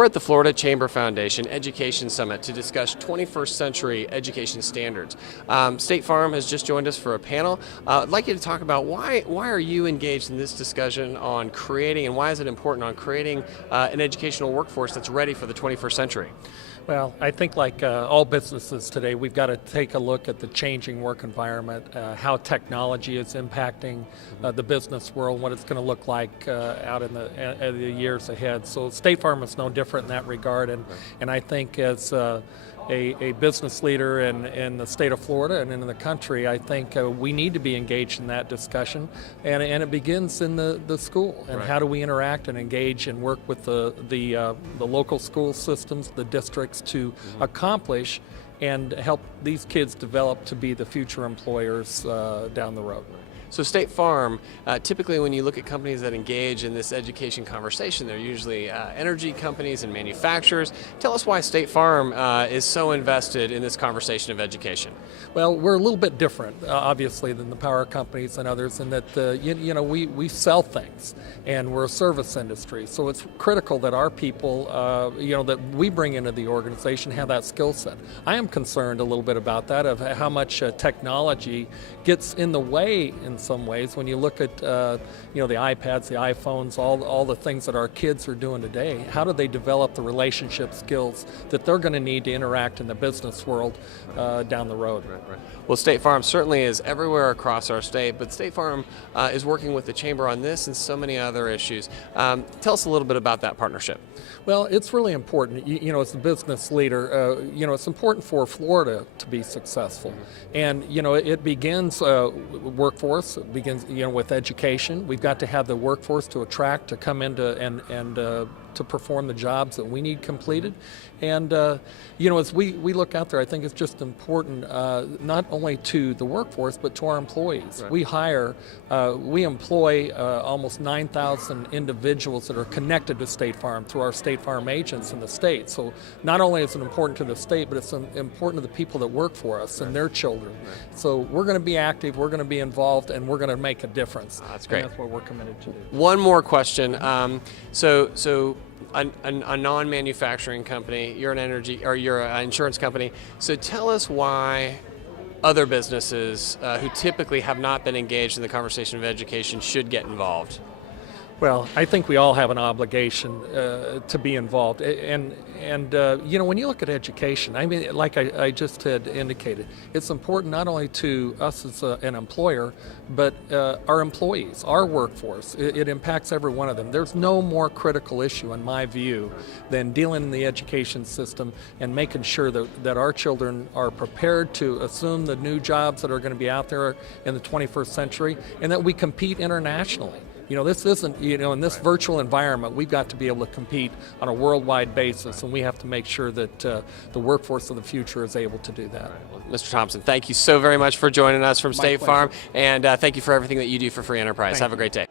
We're at the Florida Chamber Foundation Education Summit to discuss 21st century education standards. State Farm has just joined us for a panel. I'd like you to talk about why are you engaged in this discussion on creating, and why is it important on creating an educational workforce that's ready for the 21st century? Well, I think like all businesses today, we've got to take a look at the changing work environment, how technology is impacting the business world, what it's going to look like out in the years ahead. So State Farm is no different in that regard, and I think as a business leader in the state of Florida and in the country, I think we need to be engaged in that discussion, and it begins in the school. And how do we interact and engage and work with the local school systems, the districts, to accomplish and help these kids develop to be the future employers down the road. So State Farm, typically when you look at companies that engage in this education conversation, they're usually energy companies and manufacturers. Tell us why State Farm is so invested in this conversation of education. Well, we're a little bit different, obviously, than the power companies and others in that we sell things, and we're a service industry. So it's critical that our people, that we bring into the organization have that skill set. I am concerned a little bit about that, of how much technology gets in the way in some ways when you look at the iPads, the iPhones, all the things that our kids are doing today. How do they develop the relationship skills that they're going to need to interact in the business world down the road? Right. Well, State Farm certainly is everywhere across our state, but State Farm is working with the Chamber on this and so many other issues. Tell us a little bit about that partnership. Well, it's really important. As a business leader, it's important for Florida to be successful. And, it begins workforce, it begins, with education. We've got to have the workforce to attract, to come into and to perform the jobs that we need completed. And, as we look out there, I think it's just important not only to the workforce, but to our employees. Right. We employ almost 9,000 individuals that are connected to State Farm through our State Farm agents in the state. So not only is it important to the state, but it's important to the people that work for us and their children. Right. So we're going to be active, we're going to be involved, and we're going to make a difference. That's great. And that's what we're committed to do. One more question. So a non-manufacturing company, you're an energy, or you're an insurance company. So tell us why other businesses who typically have not been engaged in the conversation of education should get involved. Well, I think we all have an obligation to be involved, and when you look at education, I mean, like I just had indicated, it's important not only to us as an employer, but our employees, our workforce. It impacts every one of them. There's no more critical issue, in my view, than dealing in the education system and making sure that our children are prepared to assume the new jobs that are going to be out there in the 21st century, and that we compete internationally. This isn't, in this virtual environment, we've got to be able to compete on a worldwide basis, and we have to make sure that the workforce of the future is able to do that. Well, Mr. Thompson, thank you so very much for joining us from State Farm, and thank you for everything that you do for free enterprise. Have a great day.